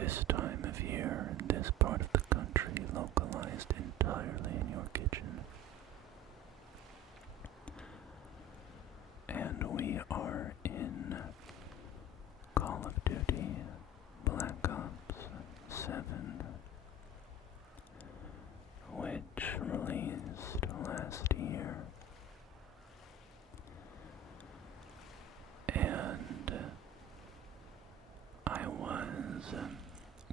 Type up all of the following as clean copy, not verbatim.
this time of year in this part of the country, localized entirely in your kitchen. And we are in Call of Duty Black Ops 7, which released last year. And I was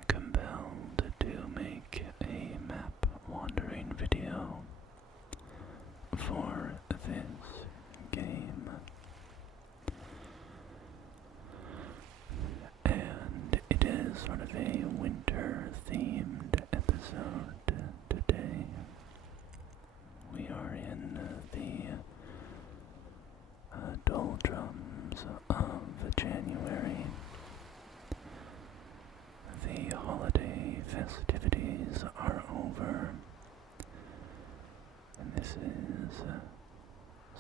compelled to make a map wandering video for this game. And it is sort of a winter-themed episode today. We are in the doldrums of January. The holiday festivities are over, and this is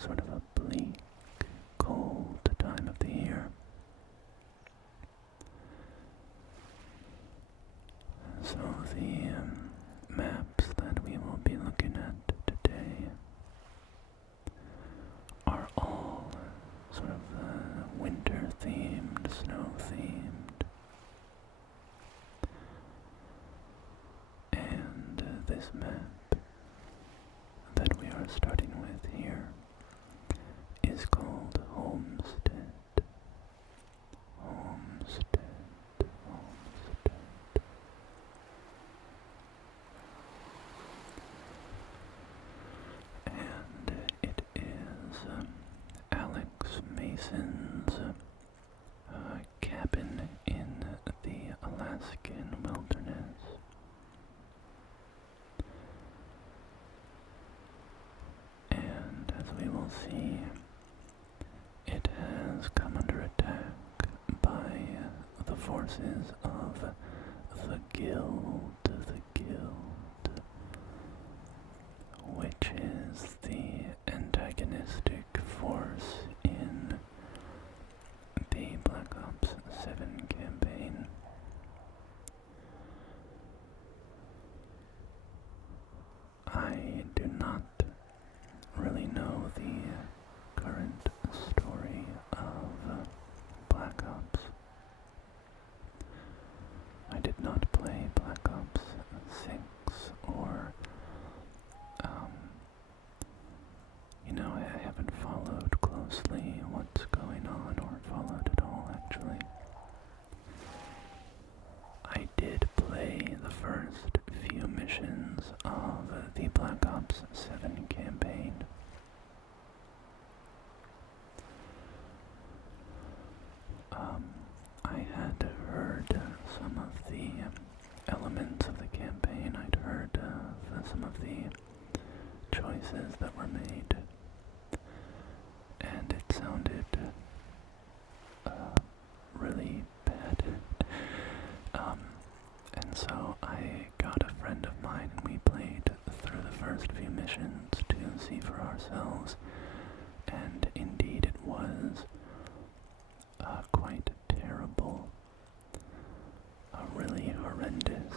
sort of a bleak, cold time of the year. So the maps that we will be looking at today are all sort of winter-themed, snow-themed. And this map that we are starting with here is called Homestead. Homestead. Homestead. And it is Alex Mason's cabin in the Alaskan wilderness. And as we will see, it has come under attack by the forces of the Guild, which is the antagonistic force in the Black Ops 7 campaign. I do not really know the current story of Black Ops. I did not play Black Ops 6 or, I haven't followed closely what's going on, or followed at all, actually. I did play the first few missions of the Black Ops 7 campaign. I had heard some of the elements of the campaign. I'd heard of some of the choices that were made, and it sounded really bad. And so I got a friend of mine and we played through the first few missions to see for ourselves, and indeed it was quite terrible, a really horrendous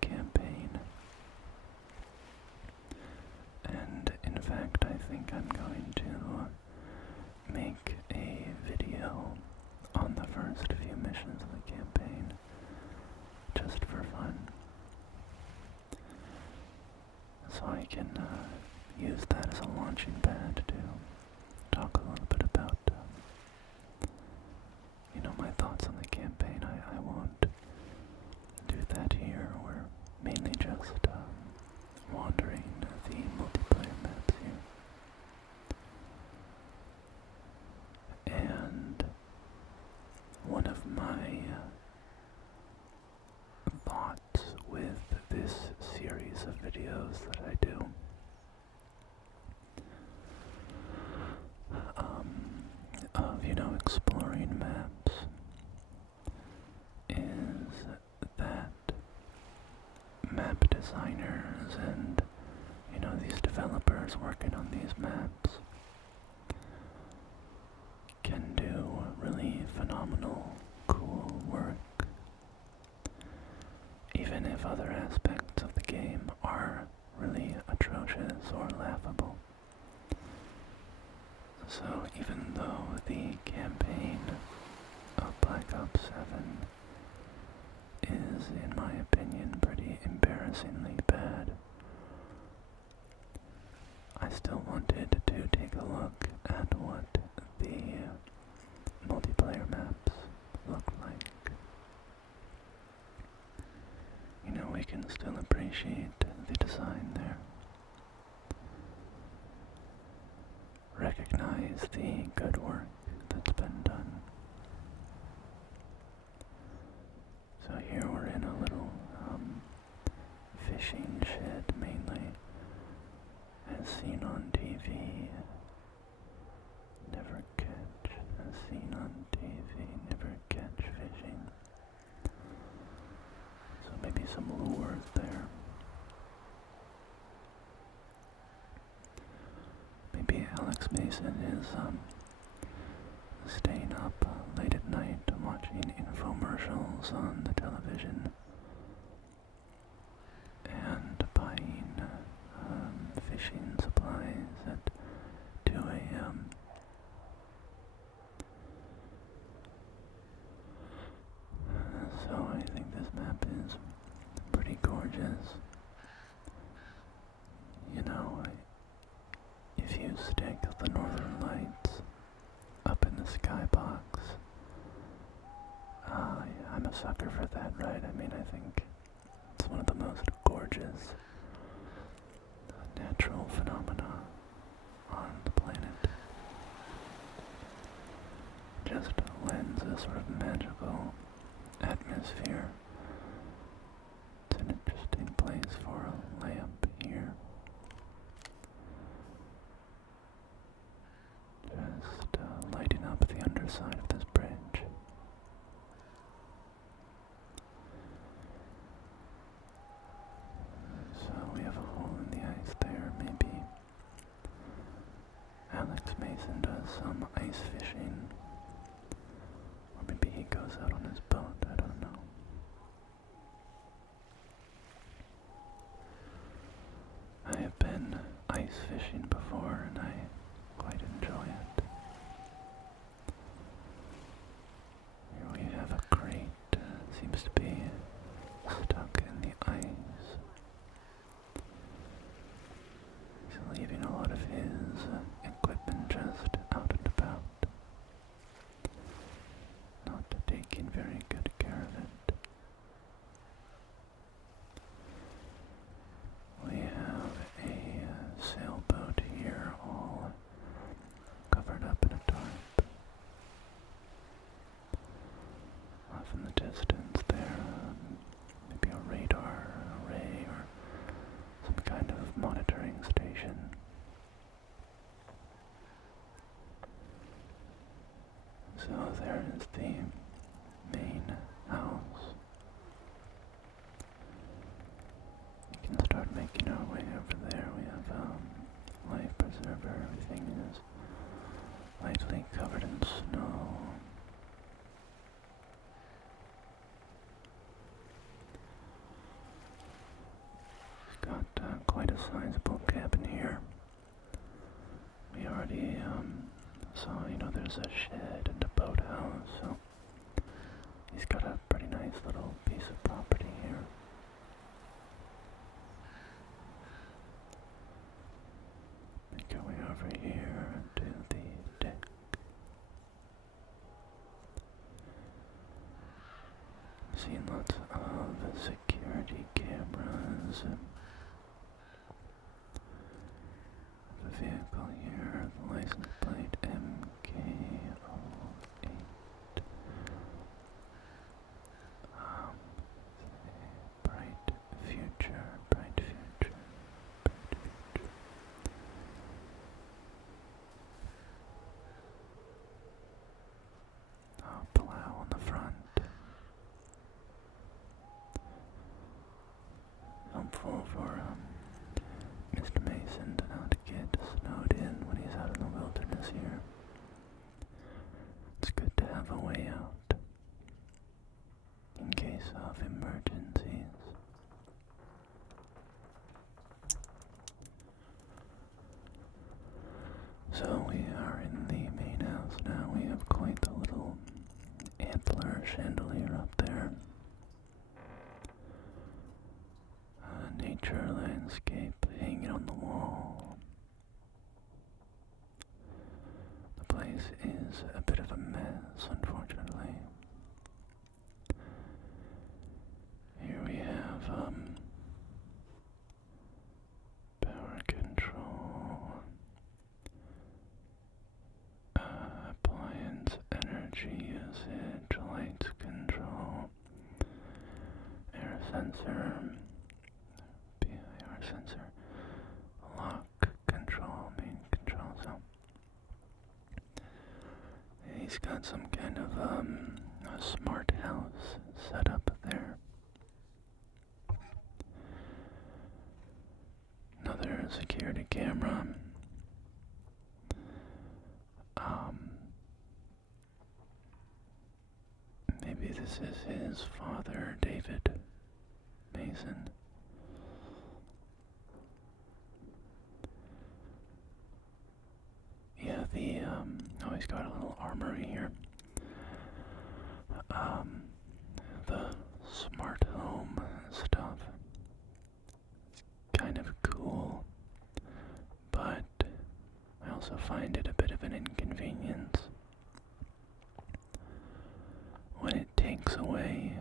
campaign. And in fact, I think I'm going to make a video on the first few missions of the campaign, just for fun, so I can use that as a launching pad to talk a little bit about my thoughts on the campaign. I won't do that here. We're mainly just wandering the multiplayer maps here. And one of my thoughts with this series of videos that I do of exploring maps is that map designers and these developers working on these maps can do really phenomenal, cool work. even if other aspects of the game are really atrocious or laughable. So even though the campaign of Black Ops 7 is, in my opinion, pretty embarrassingly bad, I still wanted to take a look at what the multiplayer maps look like. You know, we can still appreciate the design there. Recognize the good work that's been done. So here we're in a little fishing shed, mainly, as seen on TV. Never catch, as seen on TV, never catch fishing. So maybe some lures there. Maybe Alex Mason is staying up late at night watching infomercials on the television and buying fishing supplies at 2 a.m. So I think this map is pretty gorgeous. You know, if you stick the northern lights up in the skybox, I'm a sucker for that, right? I mean, I think it's one of the most gorgeous natural phenomena on the planet. Just lends a sort of magical atmosphere. It's an interesting place for a lamp here. Just lighting up the underside of this bridge. So we have a hole in the ice there, maybe. Alex Mason does some ice fishing. Or maybe he goes out on his boat, I don't know. I have been ice fishing before and I quite enjoy it. Here we have a crate, seems to be stuck in the ice. He's leaving a lot of his equipment just out and about. Not taking very good care of it. We have a sailboat here, all covered up in a tarp. Off in the distance there, maybe a radar array or some kind of monitoring station. So there is the main house. We can start making our way over there. We have life preserver. Everything is lightly covered in snow. It's got quite a sizable cabin here. We already saw, you know, there's a shed and a boathouse, so he's got a pretty nice little piece of property here. Make our way over here to the deck. I'm seeing lots of security cameras. The vehicle here, the license plate MK08. Bright future, bright future, bright future. Plow on the front. Helpful chandelier up there. Nature landscape hanging on the wall. The place is a bit of a mess, unfortunately. Here we have, power control, appliance energy usage, lights control, air sensor, PIR sensor, lock control, main control. So he's got some kind of a smart house set up there. Another security camera. Maybe this is his father, David Mason. Yeah, oh, he's got a little armory here. The smart home stuff. Kind of cool, but I also find it a bit of an inconvenience when it takes away,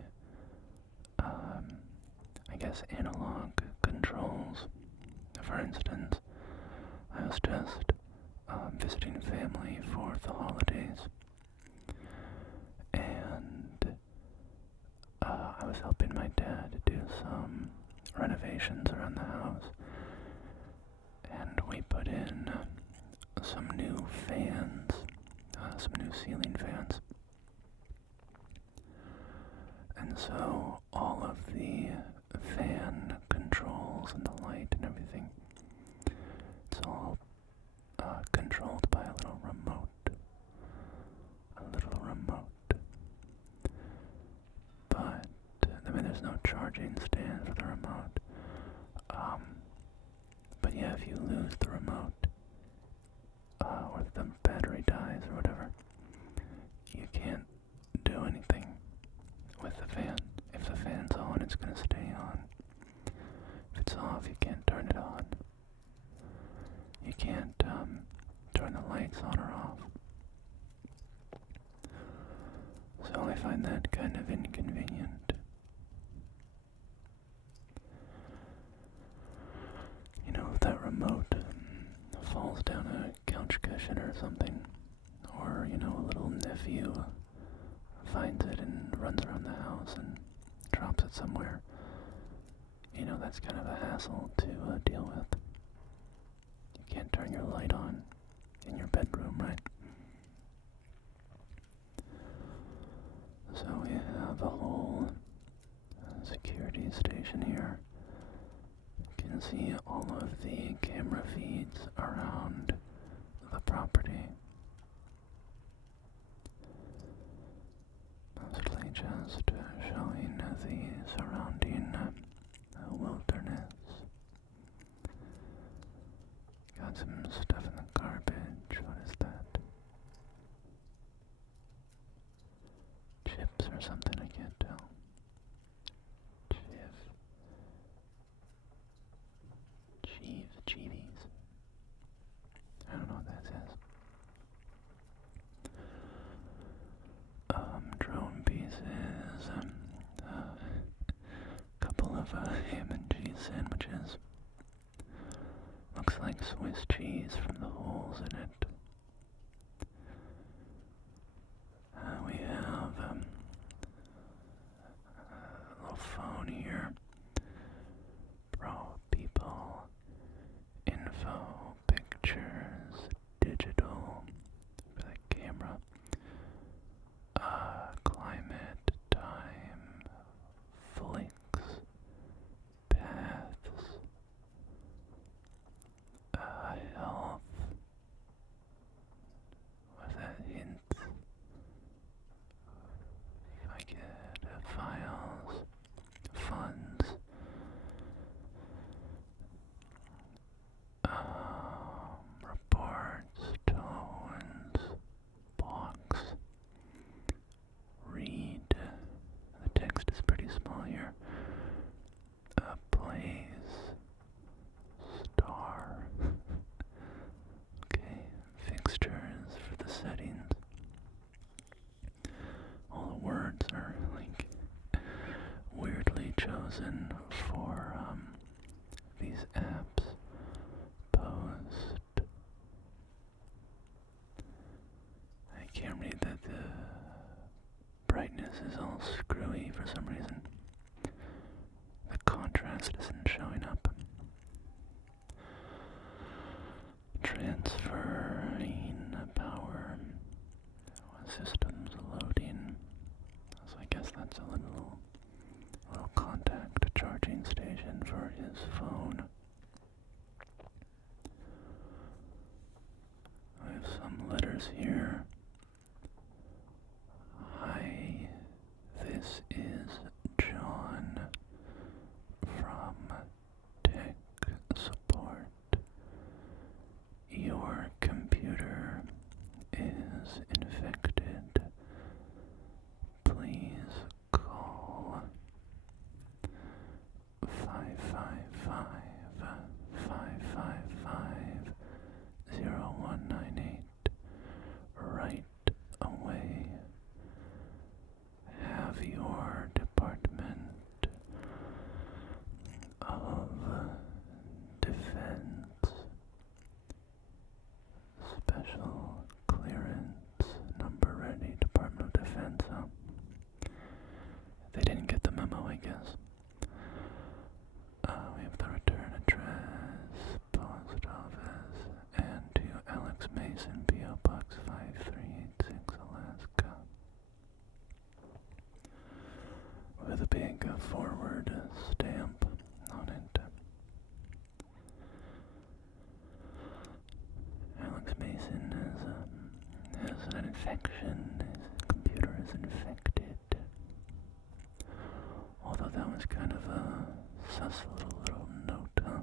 I guess, analog controls. For instance, I was just visiting family for the holidays, and I was helping my dad do some renovations around the house, and we put in some new fans, some new ceiling fans. And so all of the fan controls and the light and everything, it's all controlled by a little remote. But, I mean, there's no charging stand for the remote. But yeah, if you lose the remote, or the battery dies or whatever, you can't do anything with the fan. If the fan's on, it's gonna stay on. If it's off, you can't turn it on. You can't turn the lights on or off. So I find that kind of inconvenient. You know, if that remote falls down a couch cushion or something, or, you know, a little nephew finds it and runs around the house and drops it somewhere, you know, that's kind of a hassle to deal with. You can't turn your light on in your bedroom, right? So we have a whole security station here. You can see all of the camera feeds around the property. Mostly just showing the surrounding wilderness. Got some stuff in the garbage. What is that? Chips or something, I can't tell. Cheevies. I don't know what that says. Drone pieces, couple of ham and cheese sandwiches. Looks like Swiss cheese from the holes in it. We have a little phone here. Pro people, info, pictures, digital for the camera. Climate, time, flicks, paths, health, The brightness is all screwy for some reason. The contrast isn't showing up. Transferring power. Systems loading. So I guess that's a little contact charging station for his phone. I have some letters here. Hi, this is John from Tech Support. Your computer is infected. Please call 555-555-0198 right away. Have your Department of Defense Special Clearance number ready. Department of Defense, huh? They didn't get the memo, I guess. We have the return address, post office, and to Alex Mason, P.O. Box 5386, Alaska. With a big forward stamp on it. Alex Mason has an infection. His computer is infected. Although that was kind of a sus little note, huh?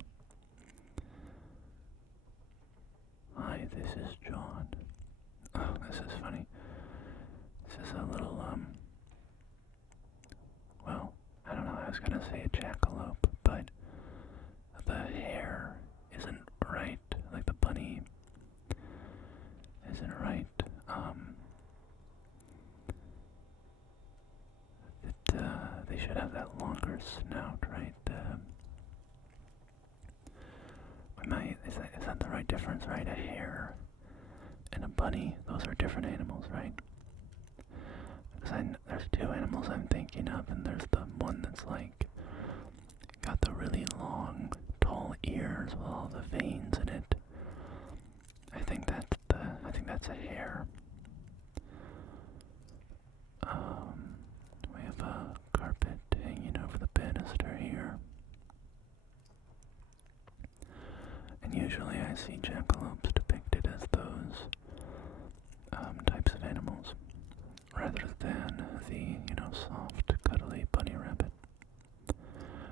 Hi, this is John. Oh, this is funny. This is a little, well, I don't know, I was gonna say a jackalope, but the hair isn't right, like the bunny isn't right. They should have that longer snout, right? Is that the right difference, right? A hare and a bunny, those are different animals, right? Because there's two animals I'm thinking of, and there's the one that's like got the really long, tall ears with all the veins in it. I think that's a hare. We have a carpet hanging over the banister here. And usually I see jackalopes depicted as those types of animals, rather than the, soft, cuddly bunny rabbit.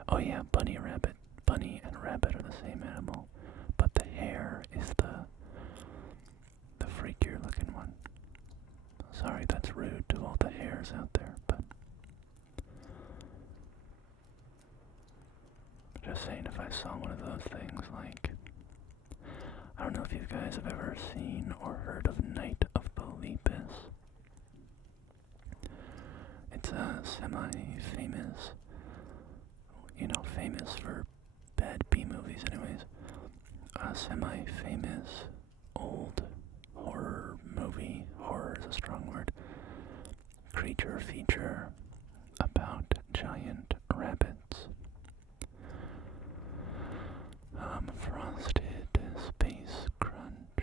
Oh yeah, bunny and rabbit are the same animal, but the hare is the freakier looking one. Sorry, that's rude to all the hares out there, but just saying, if I saw one of those things, like, I don't know if you guys have ever seen or heard of Night of the Lepus. It's a semi-famous, famous for bad B-movies anyways, a semi-famous old horror movie, horror is a strong word, creature feature about giant rabbits. Frosted Space Crunch.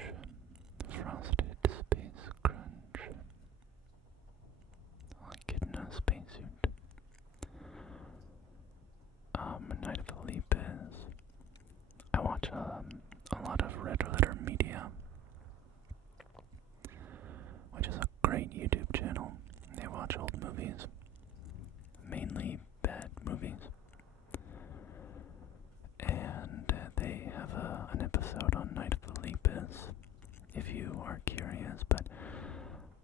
Frosted Space Crunch. Like in a spacesuit. Night of the Lepus. I watch a lot of Red Letter Media, which is a great YouTube channel. They watch old movies, mainly bad movies. And they have an episode on Night of the Lepus, if you are curious, but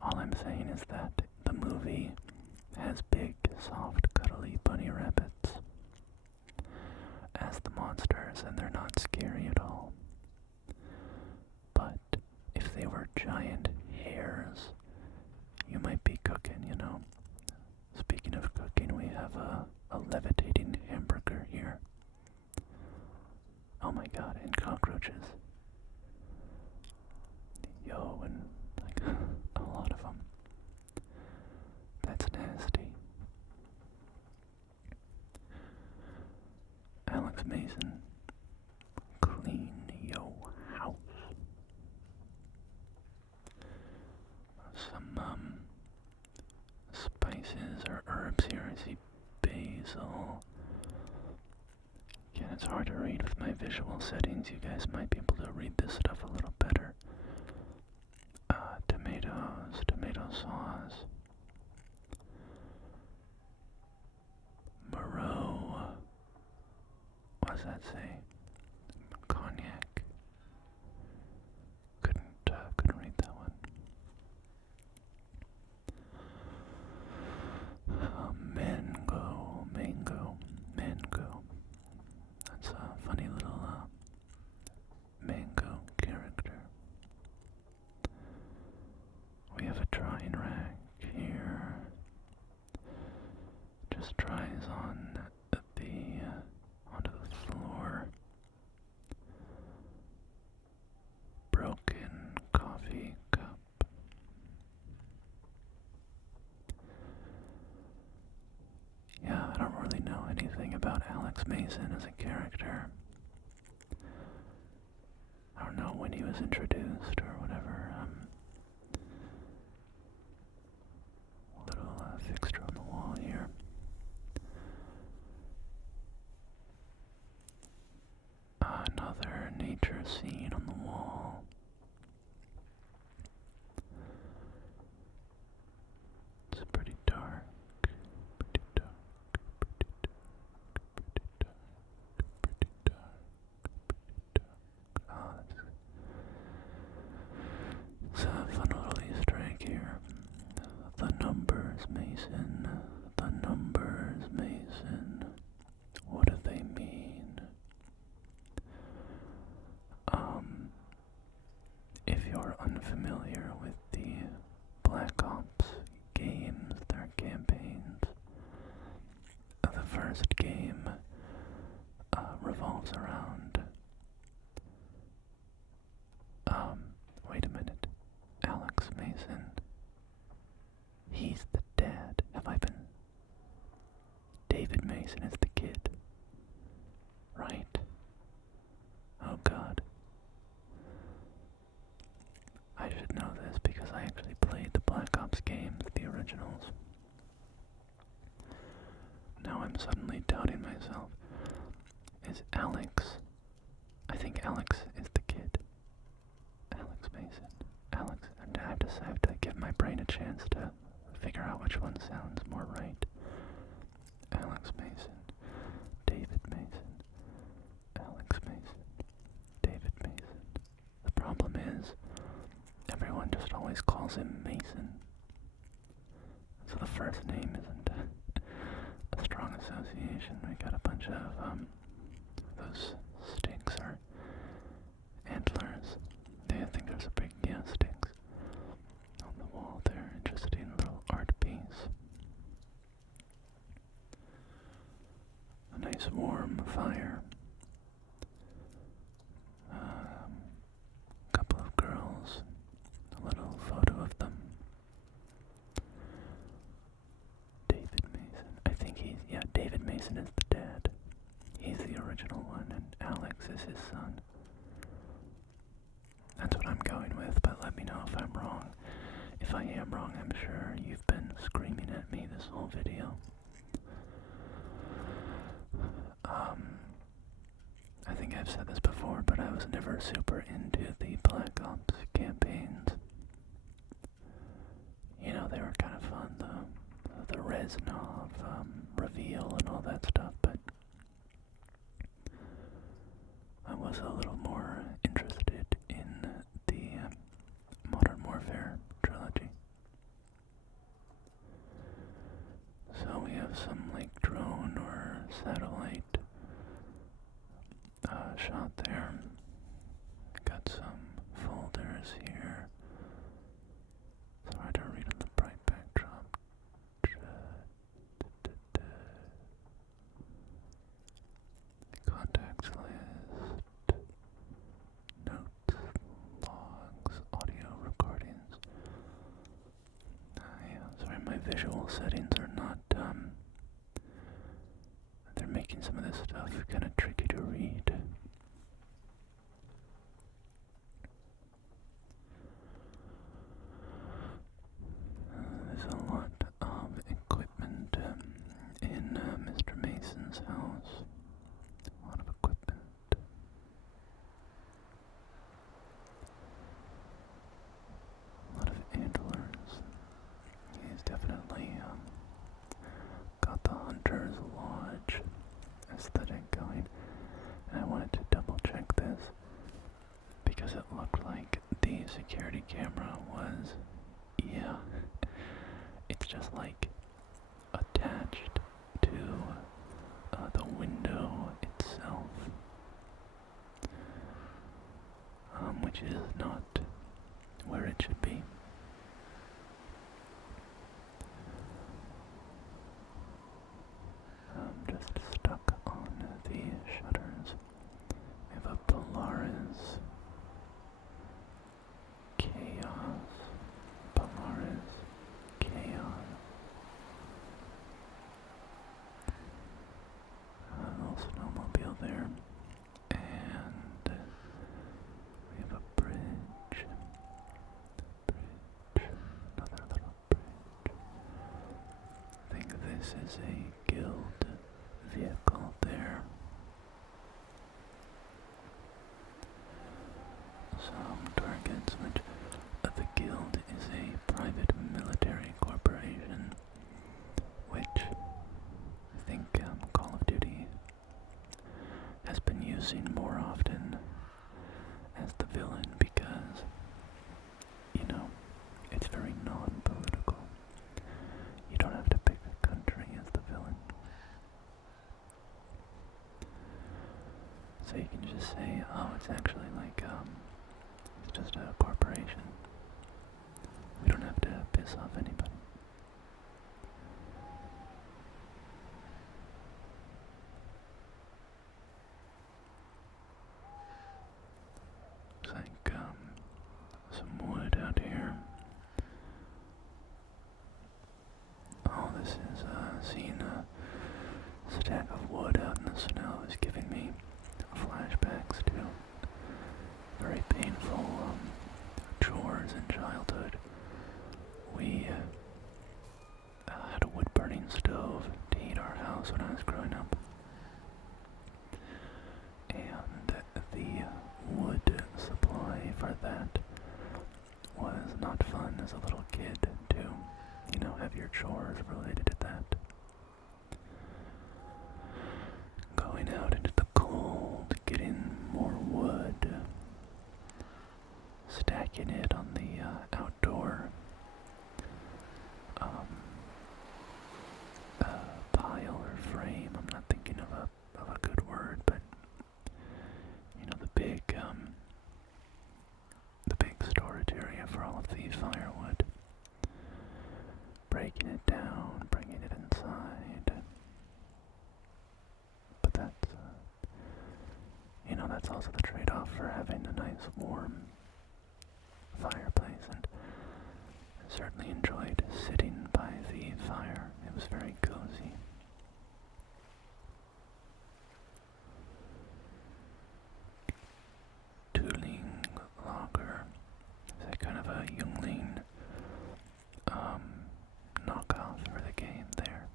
all I'm saying is that the movie has big, soft, cuddly bunny rabbits as the monsters, and they're not scary at all. But if they were giant hares, you might be cooking, Speaking of cooking, we have a levitating hamburger here. Oh my god, and cockroaches. Yo, and like a lot of them. It's hard to read with my visual settings. You guys might be able to read this stuff a little better. Tomatoes, tomato sauce. Moreau. What does that say? Cognac. Couldn't read that one. Mango. That's a funny little mango character. We have a drying rack here. Just dries on onto the floor. Broken coffee cup. Yeah, I don't really know anything about Alex Mason as a character. I don't know when he was introduced or whatever. Little fixture on the wall here. Another nature scene on the wall. It's pretty dark. Oh, it's a fun little Easter egg here. The numbers, Mason. The numbers, Mason. What do they mean? If you're unfamiliar with the Black Ops games, their campaigns, the first game revolves around, wait a minute, Alex Mason. He's the dad. Have I been? David Mason is the kid. Right? Oh God. I should know this because I actually played the Black Ops games, the originals. Now I'm suddenly doubting myself. Is Alex... I think Alex is the kid. Alex Mason. Alex... I have to give my brain a chance to figure out which one sounds more right. Alex Mason. David Mason. Alex Mason. David Mason. The problem is, everyone just always calls him Mason. So the first name isn't a strong association. We got a bunch of those sticks or antlers. I think there's a big sticks on the wall there. Interesting little art piece. A nice warm fire. Couple of girls. A little photo of them. David Mason. I think David Mason is the dad. He's the original one, and Alex is his son. That's what I'm going with, but let me know if I'm wrong. If I am wrong, I'm sure you've been screaming at me this whole video. I think I've said this before, but I was never super into the Black Ops campaigns. You know, they were kind of fun, the Reznov reveal and all that stuff, but I was a little more interested in the Modern Warfare trilogy. So we have some like drone or satellite shot there. Got some folders here. It's hard to read on the bright backdrop. Contacts list. Notes, logs, audio recordings. Sorry, my visual settings are not, they're making some of this stuff kind of tricky to read. There's a lot of equipment in Mr. Mason's house. A lot of equipment. my camera was, yeah, it's just like attached to the window itself, which is not where it should be. I'm just stuck on the shutters. We have a Polaris Chaos. Polaris Chaos. A little snowmobile there. And we have a bridge. Another little bridge. I think this is a guild vehicle there. Some targets, which the guild is a private military corporation, which I think Call of Duty has been using more often as the villain because, you know, it's very non-political. You don't have to pick a country as the villain. So you can just say, oh, it's actually like, it's just a corporation. We don't have to piss off anybody. Looks like, some wood out here. Oh, this is, seeing a stack of wood out in the snow is giving me flashbacks to very painful, chores in childhood. We, had a wood-burning stove to heat our house when I was growing up. And the wood supply for that was not fun as a little kid to, you know, have your chores related to that. Going out into the cold, getting more wood, stacking it on the outdoor pile or frame. I'm not thinking of a good word, but you know, the big storage area for all of the firewood. Breaking it down, bringing it inside. But that's you know, that's also the trade-off for having a nice warm fireplace, and I certainly enjoyed sitting by the fire. It was very cozy. Tooling Lager. Is that kind of a Youngling knockoff for the game there?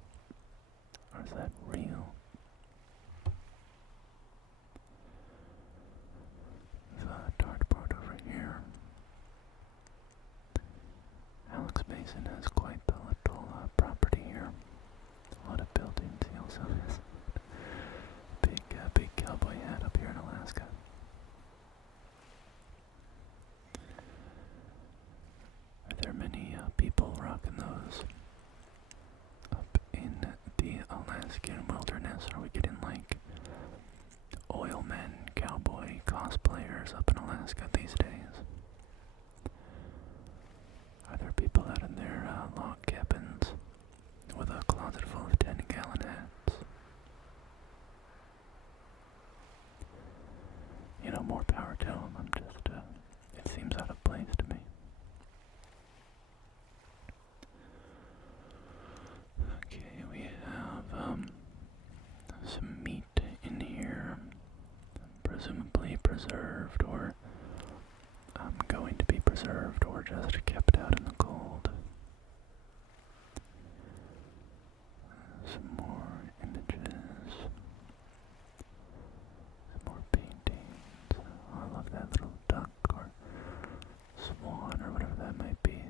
Or is that real? The dartboard over here. Alex Mason has quite the little property here. A lot of buildings. He also has big cowboy hat up here in Alaska. Are there many people rocking those up in the Alaskan wilderness? Are we getting like oil men, cowboy cosplayers up in Alaska these days? Are there people out in their log cabins with a closet full of 10-gallon hats? You know, more power to them. I'm just, it seems out of place to me. Okay, we have, some meat in here, presumably preserved, or going to be preserved, or just kept out in the cold. Some more images, some more paintings. Oh, I love that little duck or swan or whatever that might be.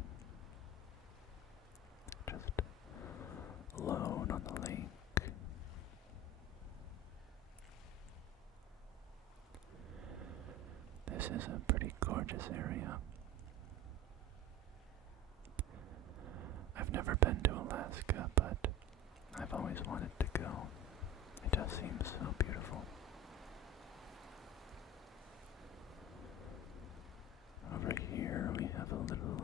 Just alone on the lake. This is a pretty gorgeous area. never been to Alaska, but I've always wanted to go. It just seems so beautiful. Over here we have a little,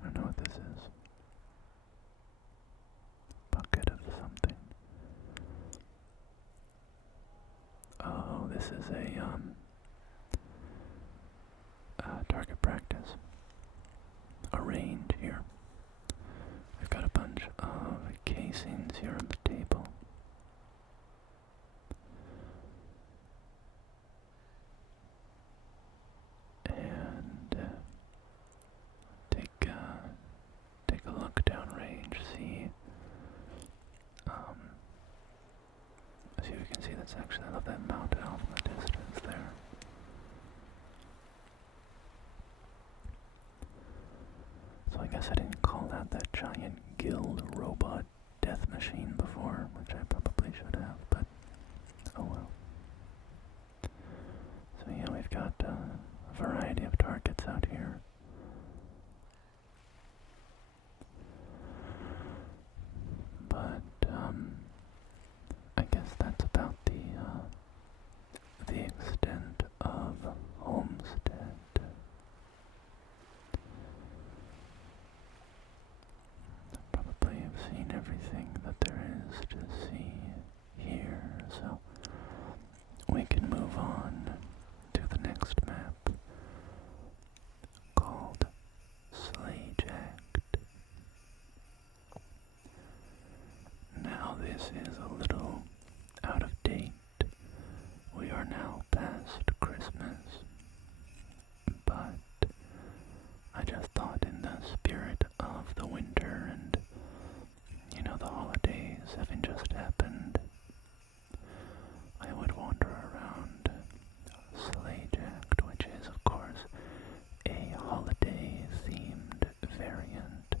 I don't know what this is. Bucket of something. Oh, this is a target practice. A range here. I've got a bunch of casings here on the table. And take a look downrange, see if you can see that's actually, I love that mountain off in the distance there. So I guess I didn't call out that giant guild robot death machine before, which I probably should have, but oh well. So yeah, we've got a variety of targets out here. But I guess that's about the extent of Homestead. Probably have seen everything that there is to see here, so we can move on to the next map called Sleighjacked. Now this is a little out of date. We are now past Christmas, but I just thought in the spirit of the winter and, you know, the holidays having just happened, I would wander around Sleighjacked, which is, of course, a holiday-themed variant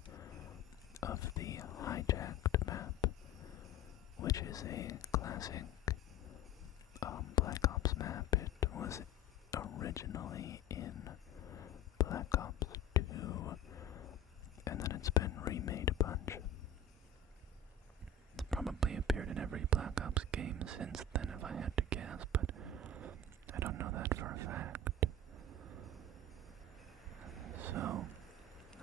of the Hijacked map, which is a classic Black Ops map. It was originally in Black Ops 2, and then it's been remade a bunch. It's probably appeared in every Black Ops game since then, if I had to guess, but I don't know that for a fact. So,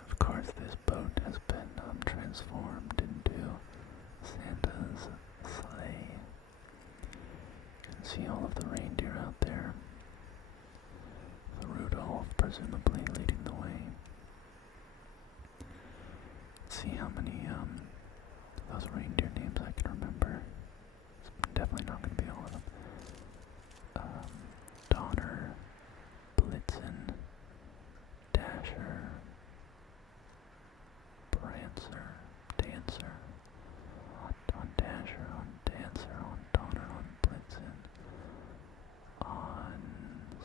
of course, this boat has been transformed into Santa's sleigh. You can see all of the reindeer out there. The Rudolph presumably leading the way. Let's see how many those reindeer names I can remember. It's definitely not going to be all of them. Donner, Blitzen, Dasher, Prancer, Dancer, on Dasher, on Dancer, on Donner, on Blitzen, on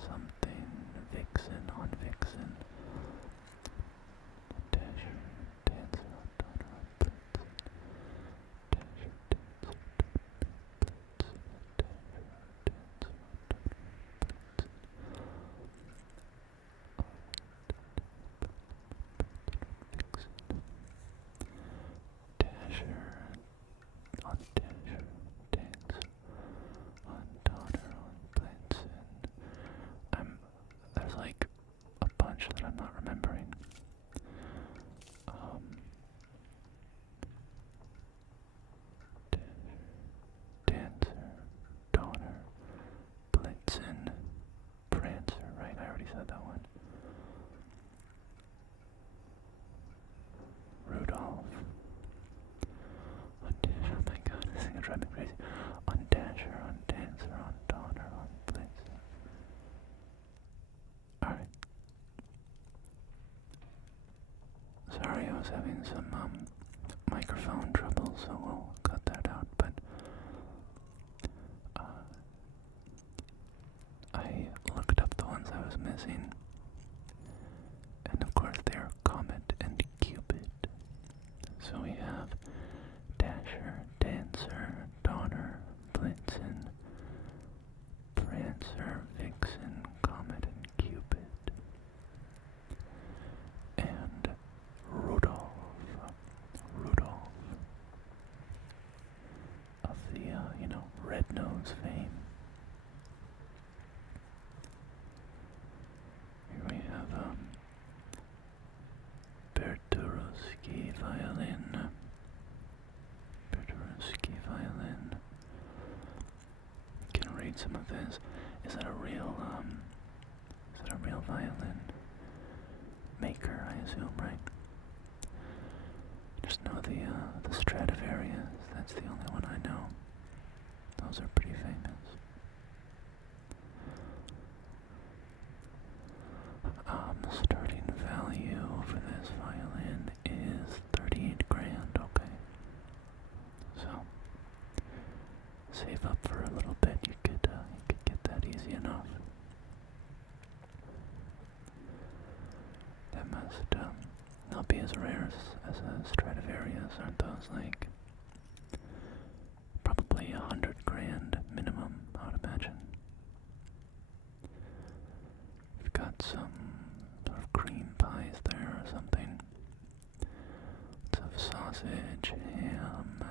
something, Vixen, on Vixen, Dasher, Dancer, on Donner, on Blitzen, Dasher, Dancer, Blitzen, Dasher, Dancer, Dasher, on Dasher, Dancer, on Donner, on Blitzen. There's like a bunch that I'm not remembering. Dancer, Donner, Blitzen, Prancer, right? I already said that one. Rudolph. On Dasher, oh my god, this thing is driving me crazy. On Dasher, on Dancer, on Donner, on Blitzen. Alright. Sorry, I was having some microphone trouble, so we'll cut that out, but I looked up the ones I was missing, and of course they're Comet and Cupid. So we have Dasher, Dancer, Donner, Blitzen, Prancer, Vixen, Comet, and Cupid. And knows fame. Here we have Berturovsky violin. Berturovsky violin. Can read some of this. Is that a real violin maker, I assume, right? Just know the Stradivarius. That's the only one I know. Those are pretty famous. Starting value for this violin is 38 grand. Okay. So save up for a little bit. You could get that easy enough. That must not be as rare as a Stradivarius, aren't those like probably 100 grand minimum, I would imagine. We've got some sort of cream pies there or something. Lots of sausage, ham,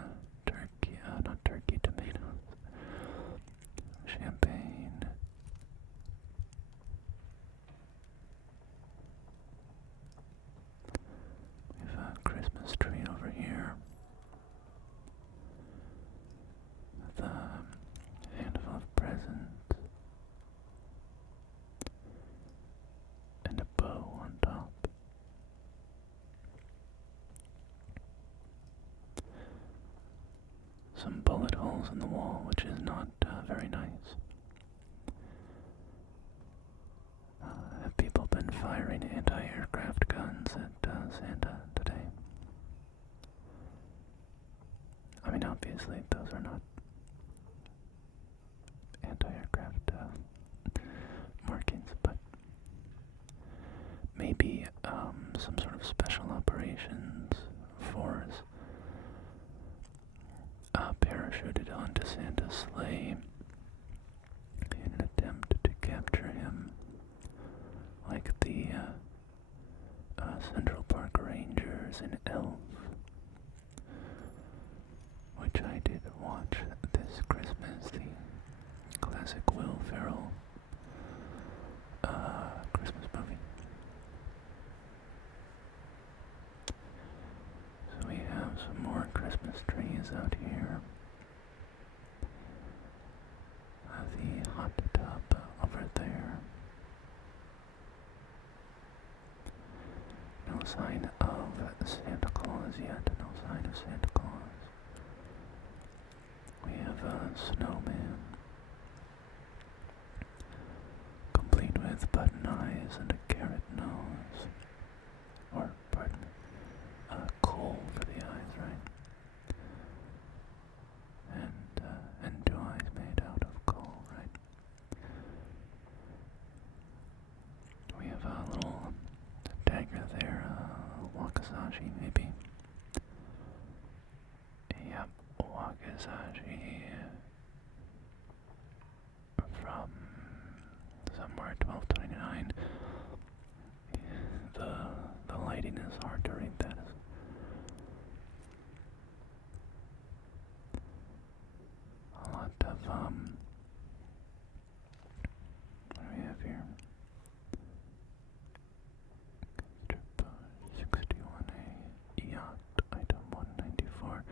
turkey, not turkey, tomatoes, champagne. We have a Christmas tree over here with a handful of presents and a bow on top. Some bullet holes in the wall, which is not very nice. Have people been firing anti-aircraft guns at Santa today? I mean, obviously, those are not anti-aircraft markings, but maybe some sort of special operations force parachuted onto Santa's sleigh in an attempt to capture him, like the Central Park Rangers in Elf, which I did watch this Christmas, the classic Will Ferrell Christmas movie. So we have some more Christmas trees out here. The hot tub over there. No sign of Santa Claus yet. No sign of Santa Claus. We have a snowman, complete with button eyes and a carrot nose. Or, pardon me, coal for the eyes, right? And two eyes made out of coal, right? We have a little dagger there, wakizashi maybe. Yep, wakizashi from somewhere 1229. The lighting is hard to read that. A lot of what do we have here? 61A yacht item 194.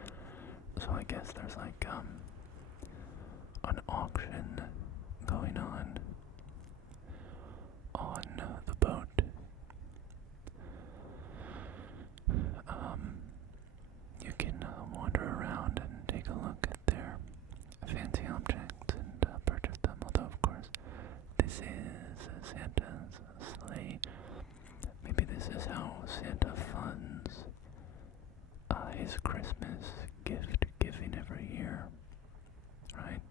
So I guess there's like an auction going on the boat. You can wander around and take a look at their fancy objects and purchase them. Although, of course, this is Santa's sleigh. Maybe this is how Santa funds his Christmas gift giving every year, right?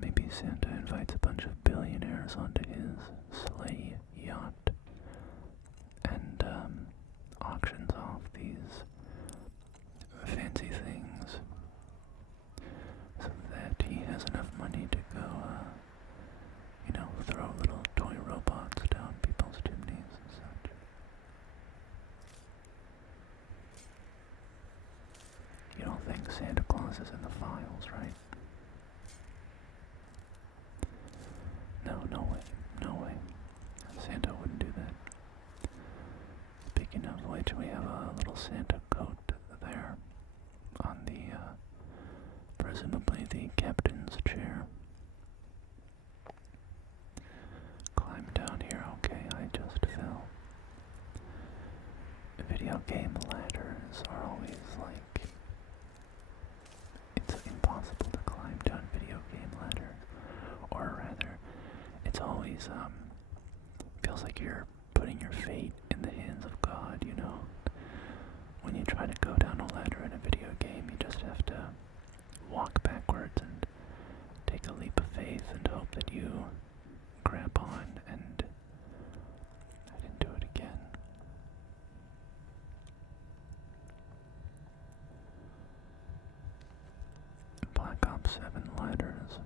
Maybe Santa invites a bunch of billionaires onto his sleigh yacht and auctions off these fancy things so that he has enough money to go, throw little toy robots down people's chimneys and such. You don't think Santa Claus is in the files, right? No, no way, no way. Santa wouldn't do that. Speaking of which, we have a little Santa coat there on the, presumably the captain's chair. Climb down here, okay, I just fell. Video game ladders are always like, it's impossible to climb down video game ladders. Or rather, it's always, feels like you're putting your fate in the hands of God, you know? When you try to go down a ladder in a video game, you just have to walk backwards and take a leap of faith and hope that you grab on, and I didn't do it again. Black Ops 7 ladders,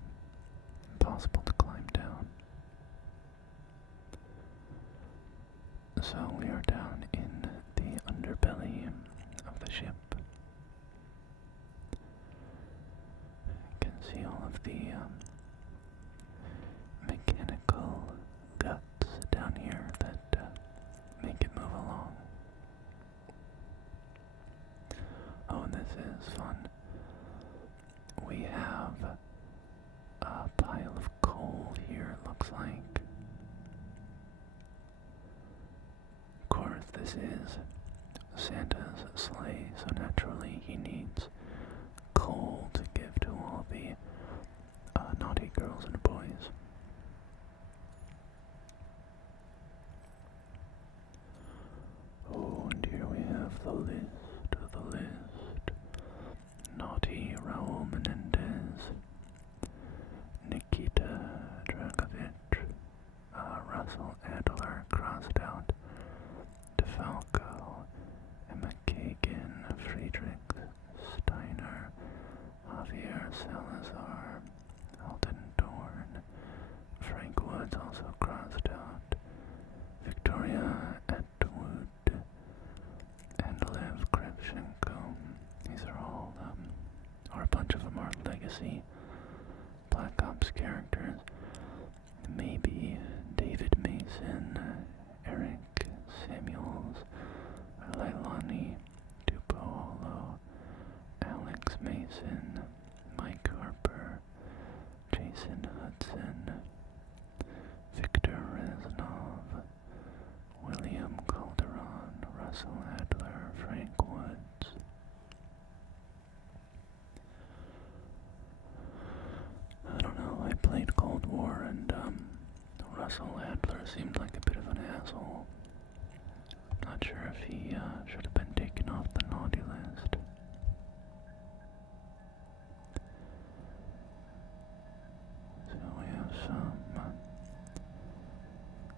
impossible to climb down. So we are down in the underbelly of the ship. You can see all of the mechanical guts down here that make it move along. Oh, and this is fun. We have a pile of coal here, it looks like. Of course, this is Santa's sleigh, so naturally he needs coal to give to all the naughty girls and boys. Oh, and here we have the list. Naughty Raul Menendez, Nikita Dragovich, Russell Adler, crossed out, DeFalco, Emma Kagan, Friedrich Steiner, Javier Salazar, Alden Dorn, Frank Woods also crossed out, Victoria Atwood, and Lev Kravchenko. These are all, or a bunch of them are legacy Black Ops characters. Maybe David Mason, Eric Samuels, Leilani Dupolo, Alex Mason, Mike Harper, Jason Hudson, Victor Reznov, William Calderon, Russell Adler, Frank Woods. I don't know, I played Cold War and Russell Adler seemed like a bit of an asshole. Not sure if he should have been taken off the naughty list. So we have some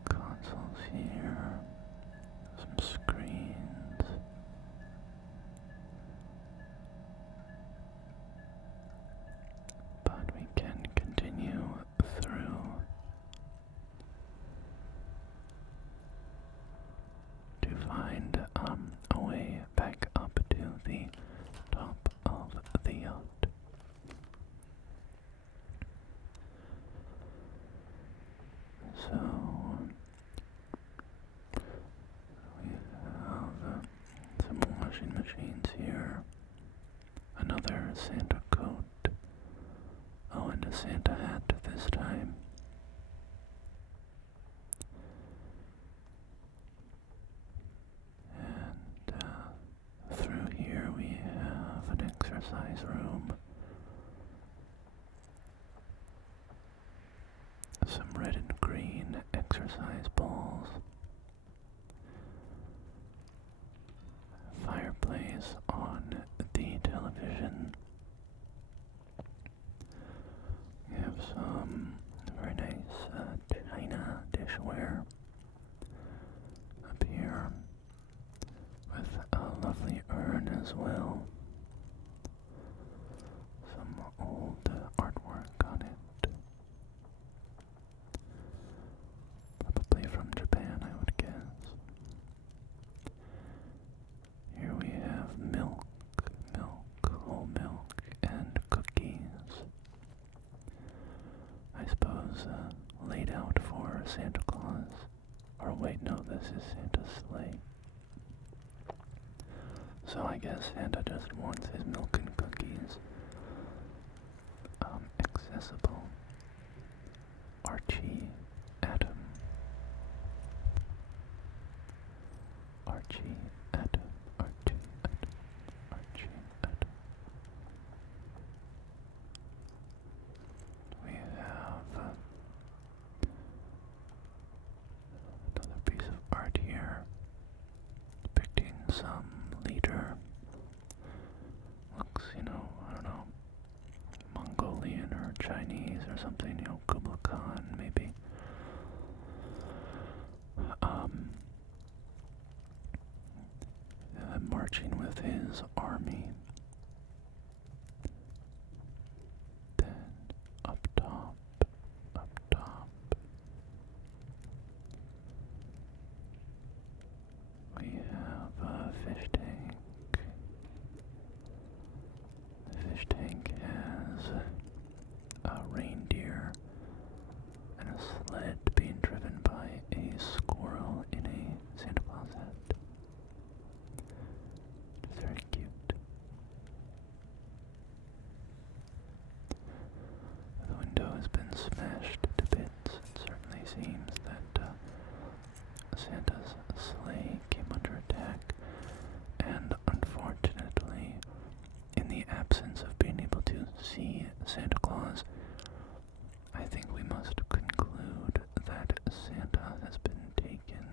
consoles here, some screens. But we can continue through to find a way back up to the top of the yacht. So we So I guess Santa just wants his milk and cookies accessible. Archie Adam. Archie Adam. Archie Adam. Archie Adam. We have another piece of art here depicting some leader. Looks, I don't know, Mongolian or Chinese or something, Kublai Khan maybe. Marching with his army. Then up top, we have a fish tank. The fish tank has a reindeer and a sled being driven by a squirrel in a Santa Claus hat. It's very cute. The window has been smashed to bits. It certainly seems that Santa's sleigh came under attack, and unfortunately, in the absence of being able to see Santa Claus, I think we must conclude that Santa has been taken.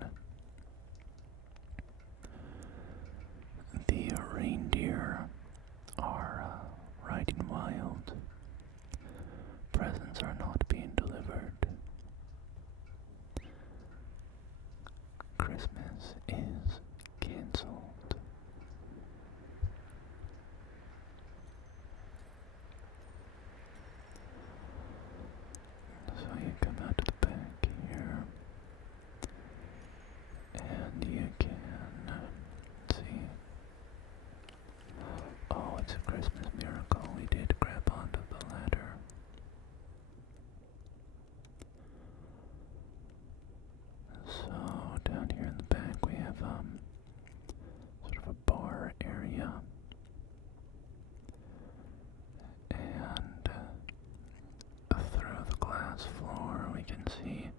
The reindeer are riding wild. Presents are not being delivered. Christmas is canceled. So you come out to the back here, and you can see. Oh, it's a Christmas miracle. We did grab onto the ladder. So down here in the back we have sort of a bar area, and through the glass floor we can see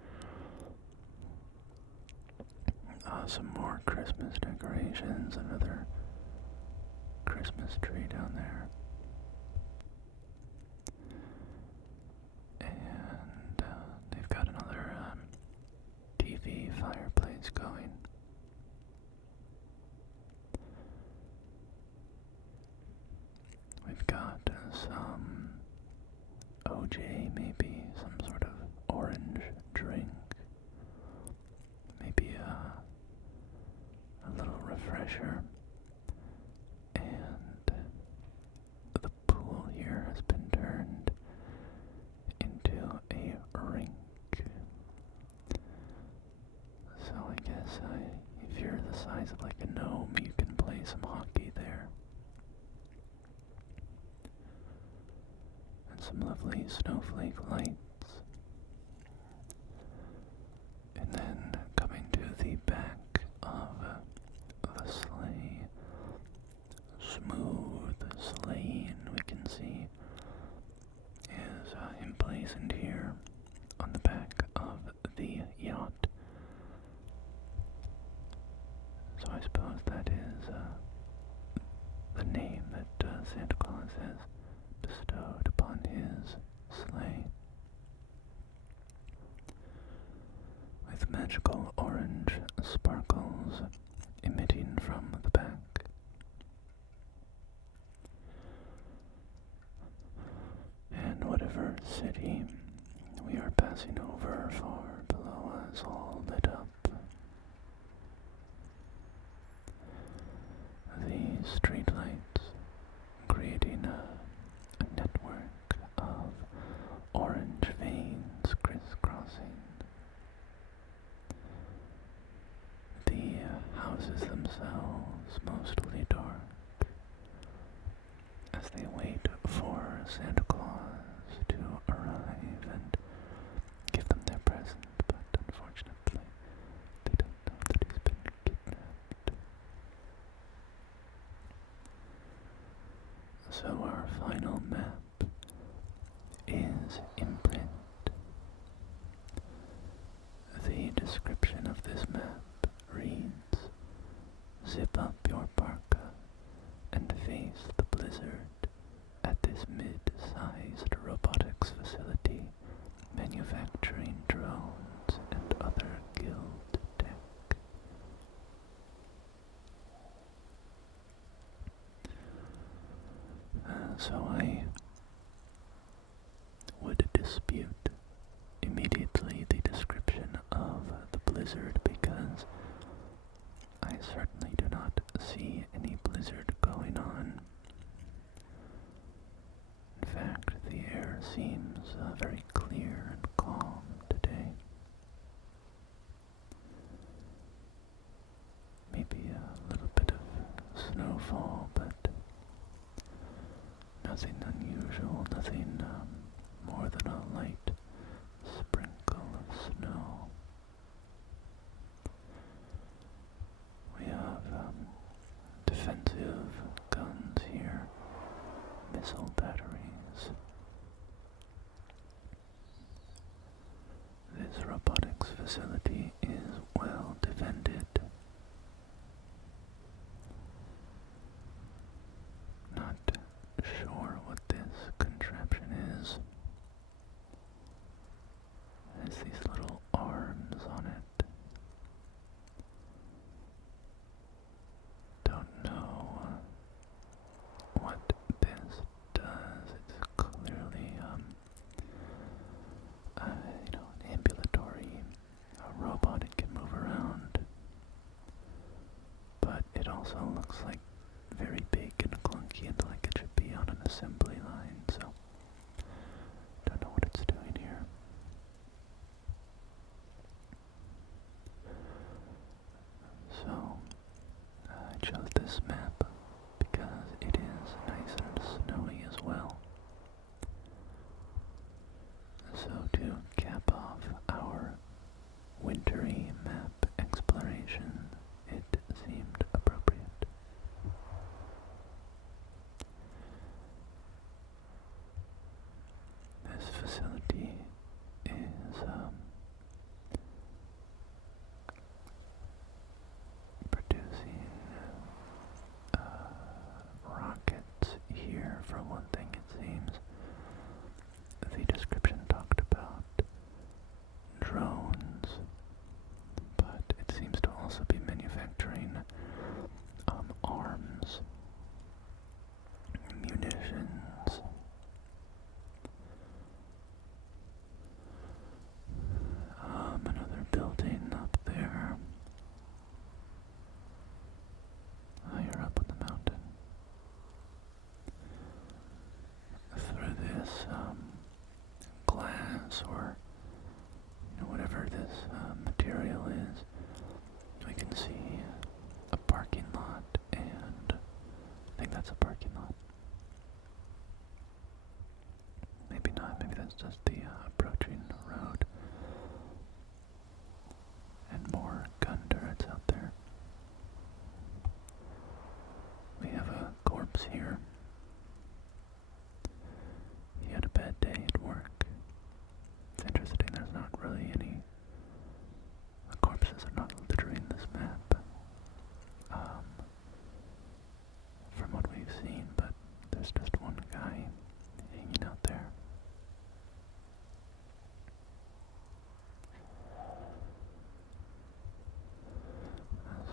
some more Christmas decorations, another Christmas tree down there, and they've got another TV fireplace going. We've got some OJ, maybe some sort of orange drink, maybe a little refresher, and the pool here has been turned into a rink. So I guess if you're the size of like a gnome, you can play some hockey there. And some lovely snowflake lights. And then coming to the back of the sleigh, smooth sleighing we can see is emblazoned here on the back of the yacht. So I suppose that is the name that Santa Claus has bestowed upon his sleigh, with magical orange sparkles emitting from the back. And whatever city we are passing over, far below us, all lit up. The streetlights creating a network of orange veins crisscrossing. The houses themselves mostly dark as they wait for Santa Claus to arrive and give them their present, but unfortunately they don't know that he's been kidnapped. So our final map is Imprint. The description of this map reads, "Zip up your parka and face the blizzard at this mid-sized robotics facility manufacturing drones and other guild tech." So I would dispute immediately the description of the blizzard because I certainly do not see any blizzard going on. In fact, the air seems very clear and calm today. Maybe a little bit of snowfall, but nothing unusual, nothing more than a light sprinkle of snow. We have defensive guns here, missile batteries. This robotics facility is well defended. Not sure what this contraption is. It has these little arms on it. Don't know what this does. It's clearly an ambulatory robot. It can move around, but it also looks like very big and clunky and like it should be on an assembly line, so don't know what it's doing here. So I chose this map because it is nice and snowy as well. So to cap off our wintry map exploration, it seemed appropriate. This facility is producing rockets here, for one thing, it seems. The description talked about drones, but it seems to also be manufacturing arms, munitions. Another building up there, higher up on the mountain. Through this glass, or whatever this material is, we can see a parking lot, and I think that's a parking lot. Maybe not, maybe that's just the approaching road. And more gun turrets out there. We have a corpse here. He had a bad day at work. It's interesting, there's not really any corpses are not littering this map, from what we've seen, but there's just one guy hanging out there.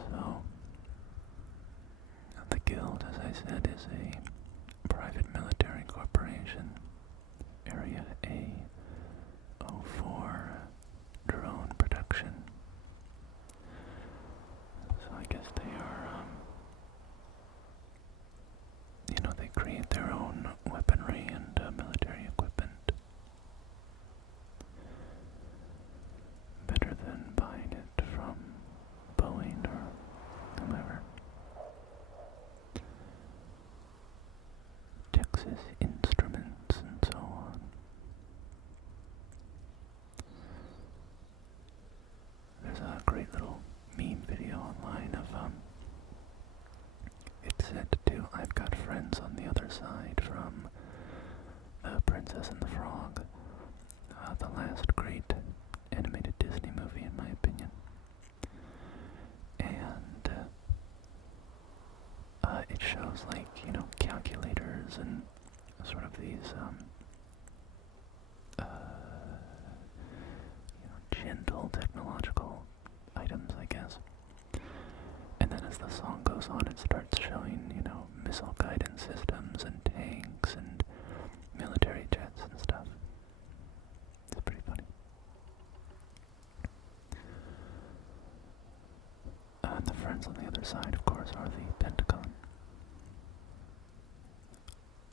So, the Guild, as I said, is a private military corporation. Area A04 drone production. So I guess they are, they create their own weaponry and military equipment. Better than buying it from Boeing or whomever. Texas Instruments. I've got friends on the other side from The Princess and the Frog, the last great animated Disney movie in my opinion. And it shows like, calculators and sort of these gentle technological items, I guess. And then as the song goes on, it starts showing, missile guidance systems and tanks and military jets and stuff. It's pretty funny. And the friends on the other side, of course, are the Pentagon.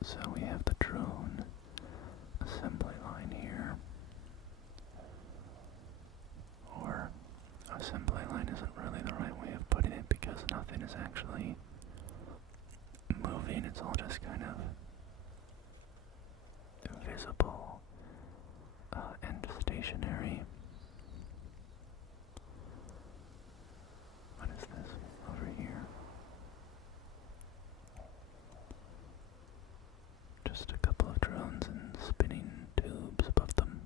So we have the drone assembly line here. Or assembly line isn't really the right way of putting it because nothing is actually moving. It's all just kind of invisible and stationary. What is this over here? Just a couple of drones and spinning tubes above them.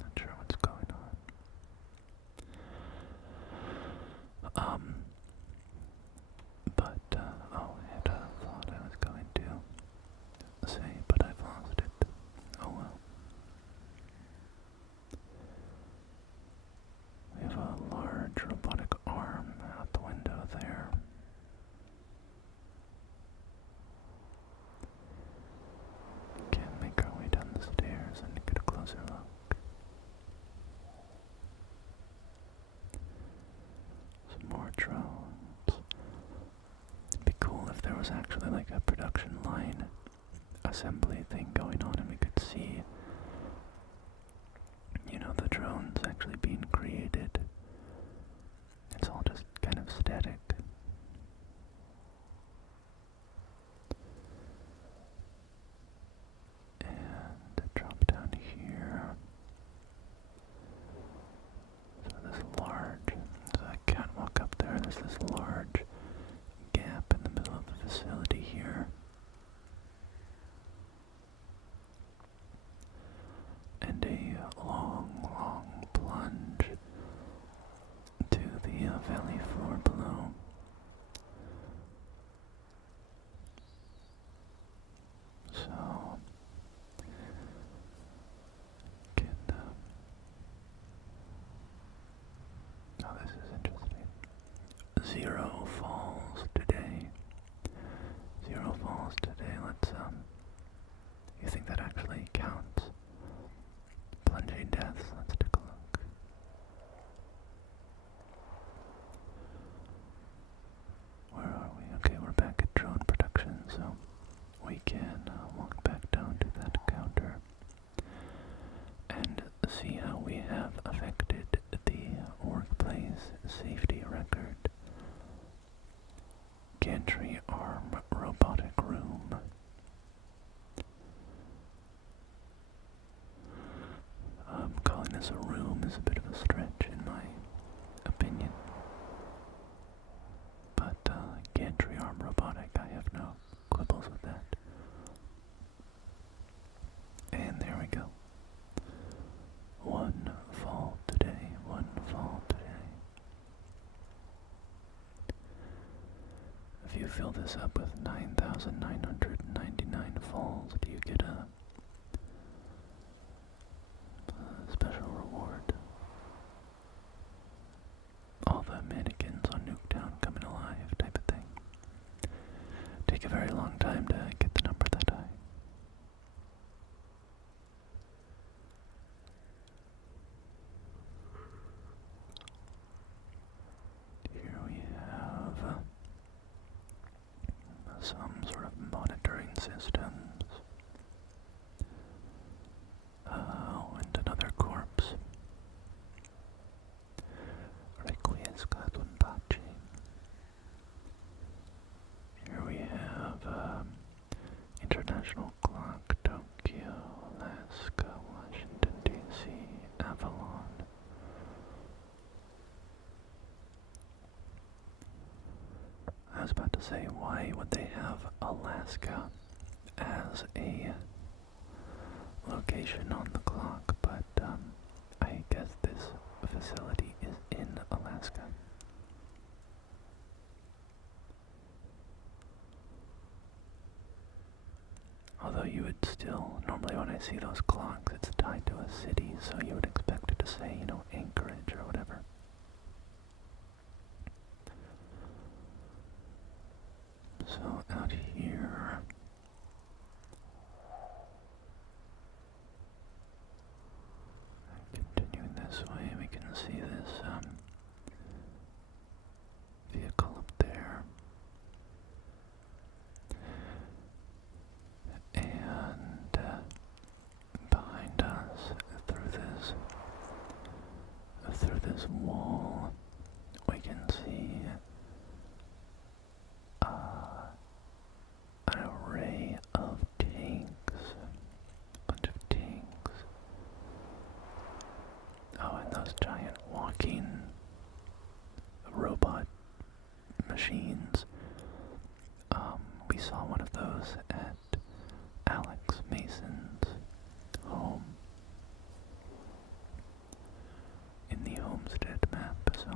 Not sure what's going on. I had a thought I was going to say, but I've lost it. Oh well. We have a large robotic arm out the window there. Can make our way down the stairs and get a closer look. Some more drones. It'd be cool if there was actually like a production line assembly thing going on and we could see, the drones actually being created. It's all just kind of static. And drop down here. So there's a catwalk up there. There's this large gap in the middle of the facility here. And a long plunge to the valley floor below. So, this is interesting. 0 falls today. 0 falls today. Let's, you think that actually counts? Plunging deaths. Let's take a look. Where are we? Okay, we're back at drone production, so we can walk back down to that counter and see how we have affected the workplace safety record. Gantry arm robotic room. Calling this a room is a bit of a stretch in my opinion. But gantry arm robotic, I have no quibbles with that. And there we go. 1 fall today, 1 fall today. If you fill this up with 9,999 falls, do you get a special reward? All the mannequins on Nuketown coming alive type of thing. Take a very long time to get the number that high. Here we have some sort of monitoring systems. Oh, and another corpse. Requiescat un pace. Here we have International Clock, Tokyo, Alaska, Washington, D.C., Avalon. I was about to say, why would they have Alaska as a location on the clock, but I guess this facility is in Alaska. Although you would still, normally when I see those clocks, it's tied to a city, so you would expect it to say, you know, Anchorage or whatever. So out here, continuing this way, we can see this vehicle up there. And behind us, through this wall, we can see an array of tanks, a bunch of tanks. Oh, and those giant walking robot machines. We saw one of those at Alex Mason's home in the Homestead map, so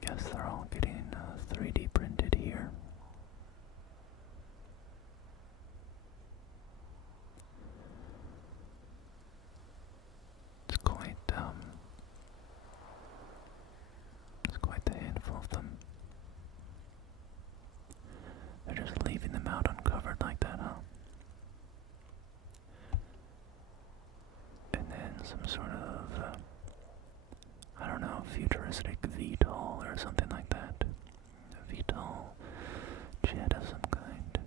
guess they're all getting 3D printed here. It's quite the handful of them. They're just leaving them out uncovered like that, huh? And then some sort of, I don't know, futuristic VTOL or something like that. A VTOL jet of some kind.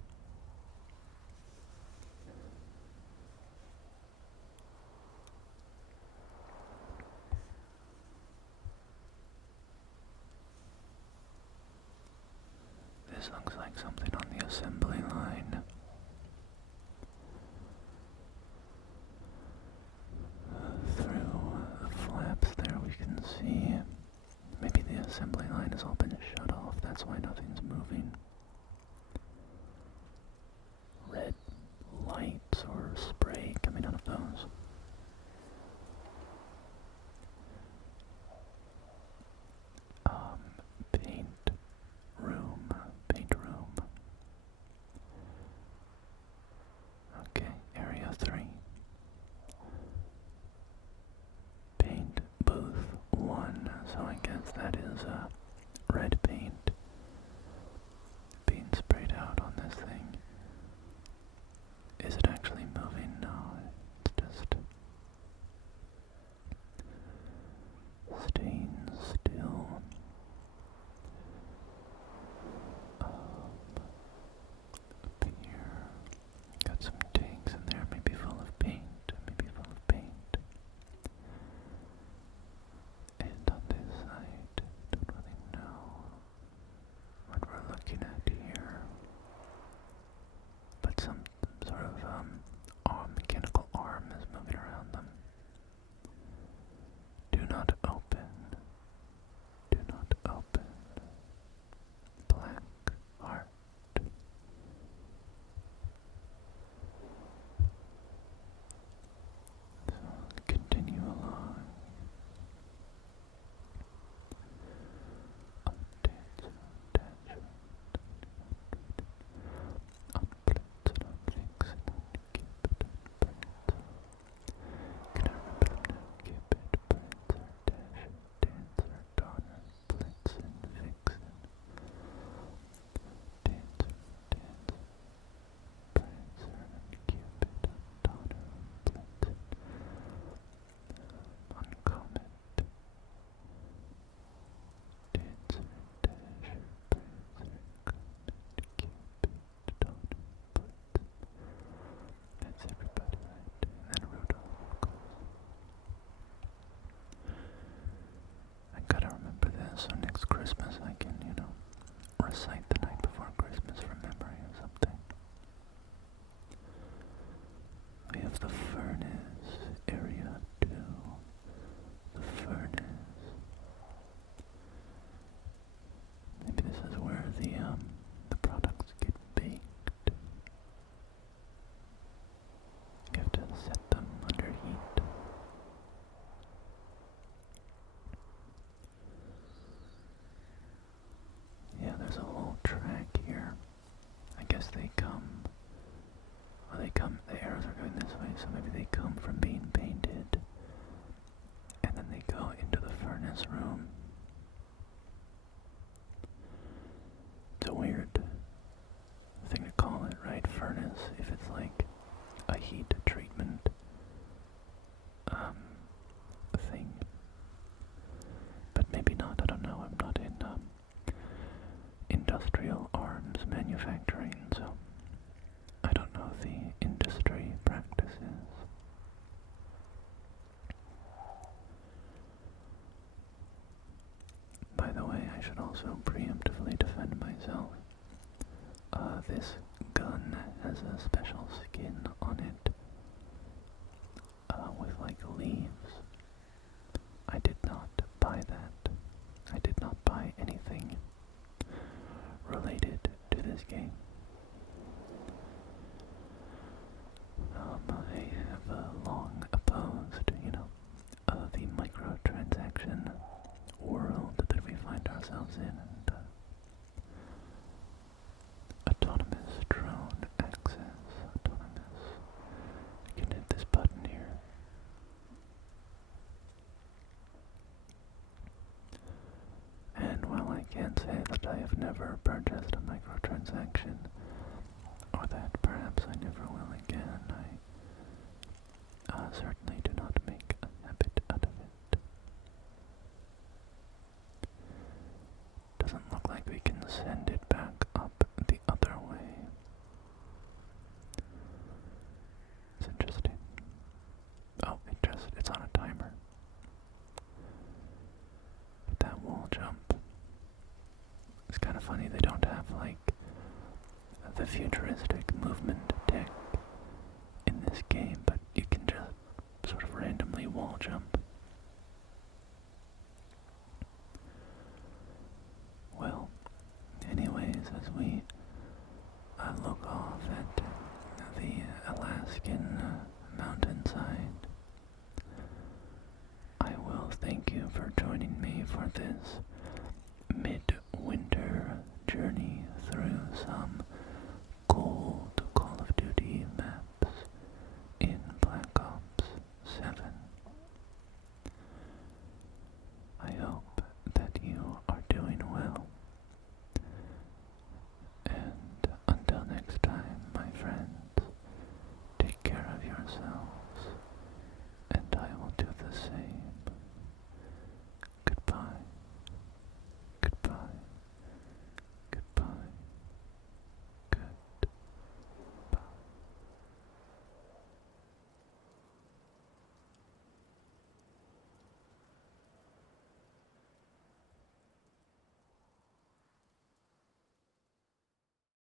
This looks like something on the assembly line. Through the flaps there we can see maybe the assembly line has all been shut off, that's why nothing's moving. Red lights or spray coming out of those. Paint room. Okay, area 3. Paint booth 1, so I guess that is red paint. industrial arms manufacturing, so I don't know the industry practices. By the way, I should also preemptively defend myself. This gun has a special skin on it, with like leaves. I did not buy that. I did not buy anything related to this game. I have long opposed, the microtransaction world that we find ourselves in, and autonomous drone access. Autonomous. I can hit this button here. And while I can't say that I have never purchased a microtransaction, or that perhaps I never will again, I certainly do not make a habit out of it. Doesn't look like we can send it back up the other way. It's interesting. Oh, it's on a timer. But that wall jump. It's kind of funny they don't have like the futuristic movement